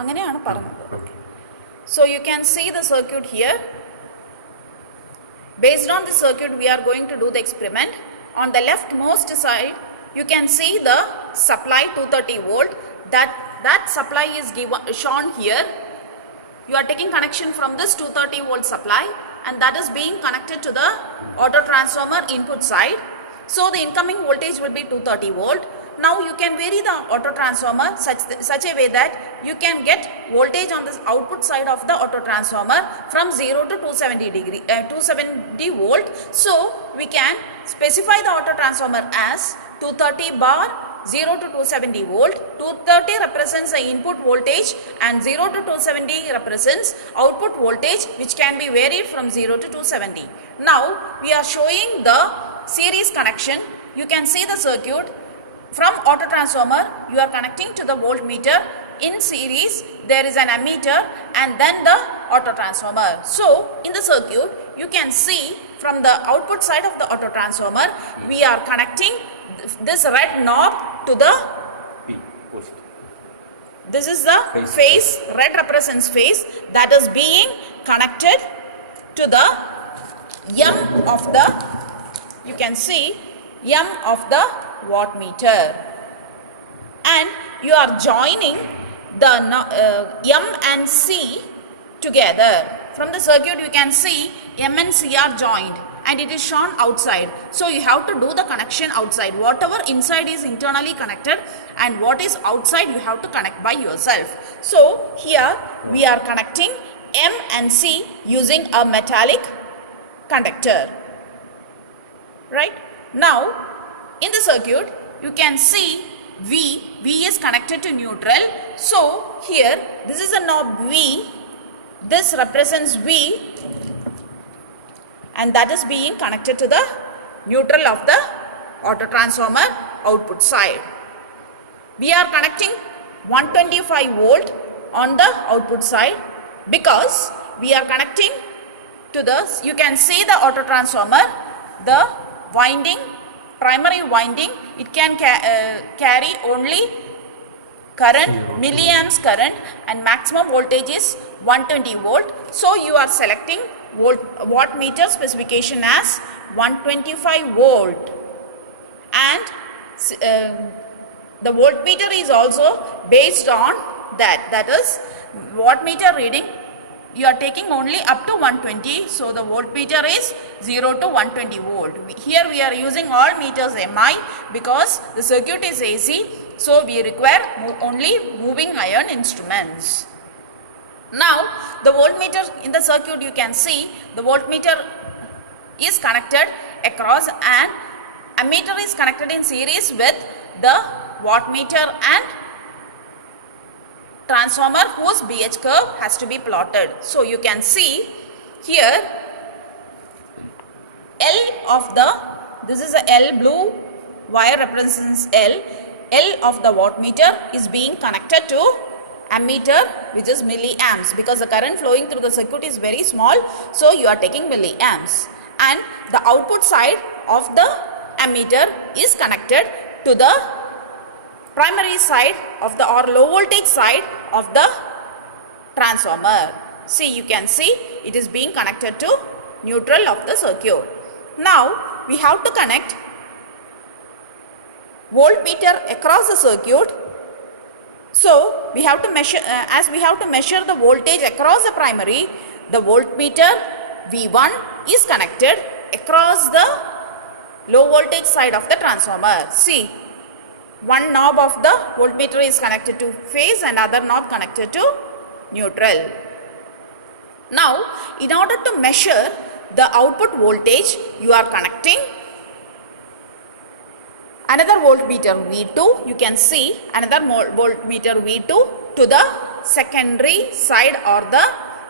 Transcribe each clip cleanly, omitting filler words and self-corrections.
അങ്ങനെയാണ് പറഞ്ഞത്. Okay. So you can see the circuit here. Based on the circuit we are going to do the experiment. On the leftmost side you can see the supply 230 volt. That supply is shown here. You are taking connection from this 230 volt supply and that is being connected to the auto transformer input side. So the incoming voltage will be 230 volt. Now you can vary the auto transformer such a way that you can get voltage on the output side of the auto transformer from 0 to 270 volt. So we can specify the auto transformer as 230 bar 0 to 270 volt. 230 represents the input voltage and 0 to 270 represents output voltage, which can be varied from 0 to 270. Now we are showing the series connection. You can see the circuit. From auto transformer you are connecting to the voltmeter. In series there is an ammeter and then the auto transformer. So in the circuit you can see from the output side of the auto transformer we are connecting this red knob to the this is the phase. Red represents phase that is being connected to the M of the, you can see M of the wattmeter, and you are joining the M and C together. From the circuit you can see M and C are joined and it is shown outside. So you have to do the connection outside. Whatever inside is internally connected and what is outside you have to connect by yourself. So here we are connecting M and C using a metallic conductor. Right? Now in the circuit you can see V is connected to neutral. So here this is a knob V, this represents V and that is being connected to the neutral of the auto transformer output side. We are connecting 125 volt on the output side because we are connecting to the, you can see the auto transformer, the winding, primary winding, it can carry only current, milliamps current, and maximum voltage is 120 volt. So you are selecting wattmeter specification as 125 volt and the voltmeter is also based on that is wattmeter reading you are taking only up to 120. So the voltmeter is 0 to 120 volt. Here we are using all meters MI because the circuit is AC, so we require only moving iron instruments. Now the voltmeter in the circuit you can see the voltmeter is connected across and ammeter is connected in series with the wattmeter and transformer whose BH curve has to be plotted. So you can see here L of the, this is a L, blue wire represents L of the wattmeter is being connected to ammeter, which is milliamps, because the current flowing through the circuit is very small, so you are taking milliamps, and the output side of the ammeter is connected to the primary side of the or low voltage side of the transformer. See, you can see it is being connected to neutral of the circuit. Now we have to connect voltmeter across the circuit. So we have to measure, as we have to measure the voltage across the primary, the voltmeter V1 is connected across the low voltage side of the transformer. See, one knob of the voltmeter is connected to phase and other knob connected to neutral. Now in order to measure the output voltage, you are connecting another voltmeter V2, you can see another voltmeter V2 to the secondary side or the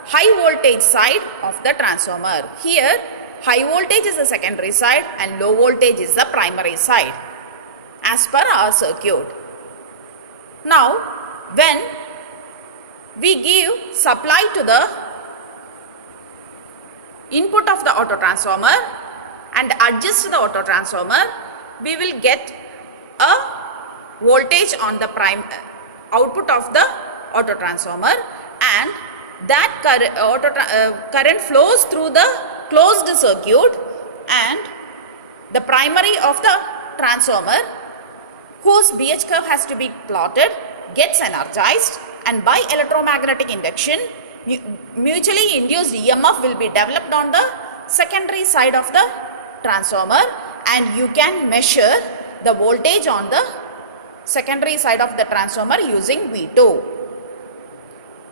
high voltage side of the transformer. Here high voltage is the secondary side and low voltage is the primary side as per our circuit. Now when we give supply to the input of the auto transformer and adjust the auto transformer, we will get a voltage on the output of the auto transformer, and that current flows through the closed circuit, and the primary of the transformer, whose BH curve has to be plotted, gets energized, and by electromagnetic induction, mutually induced EMF will be developed on the secondary side of the transformer, and you can measure the voltage on the secondary side of the transformer using V2.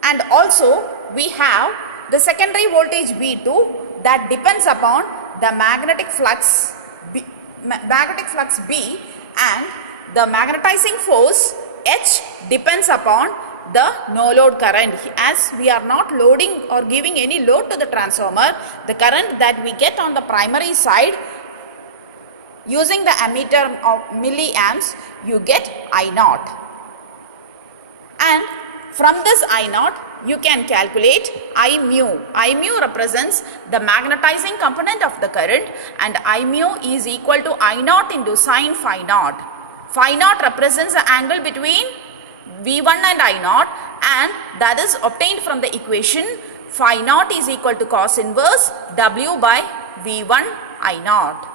And also we have the secondary voltage V2 that depends upon the magnetic flux B, and the magnetizing force H depends upon the no load current. As we are not loading or giving any load to the transformer, the current that we get on the primary side using the ammeter of milliamps, you get I0. And from this I0, you can calculate I mu. I mu represents the magnetizing component of the current, and I mu is equal to I0 into sine phi naught. Phi naught represents the angle between V1 and I0, and that is obtained from the equation phi naught is equal to cos inverse W by V1 I0.